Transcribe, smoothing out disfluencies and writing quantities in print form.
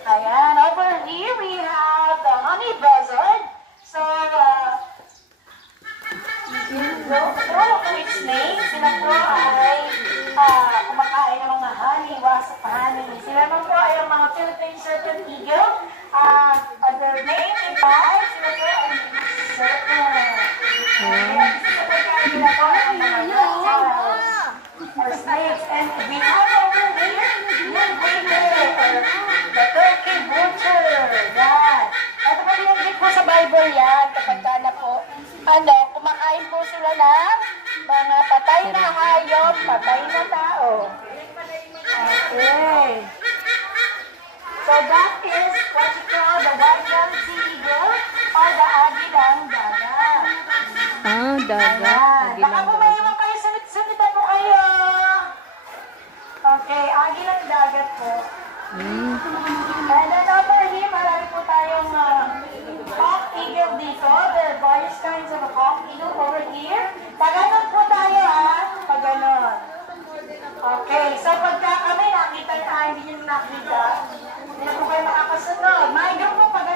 Ayan, over here we have the honey buzzard. So, through its name, sila po ay kumakain ng mga honey, wasap honey. Sila naman po ay ang mga Philippine Serpent Eagle. Their name implies, sila po ay serpent. Ayan, sila po ay mga reptiles or snakes. And we have over here, the turkey butcher. Yan. Ito po binanggit po sa Bible yan, kapag na po, kumakain po sila ng mga patay na hayop, patay na tao. Okay. So that is what you call the white-tailed sea eagle or the agilang dagat. Dagat. Baka po may iwan kayo, sunit-sunitan po kayo. Okay, agilang dagat po. And then over here, marami po tayong hawk eagle dito. There are various kinds of hawk eagle over here. Paganon po tayo paganon. Okay, so pagka kami nakita tayo, hindi nyo nakita, hindi na po kayo makakasunod. Migraine po pag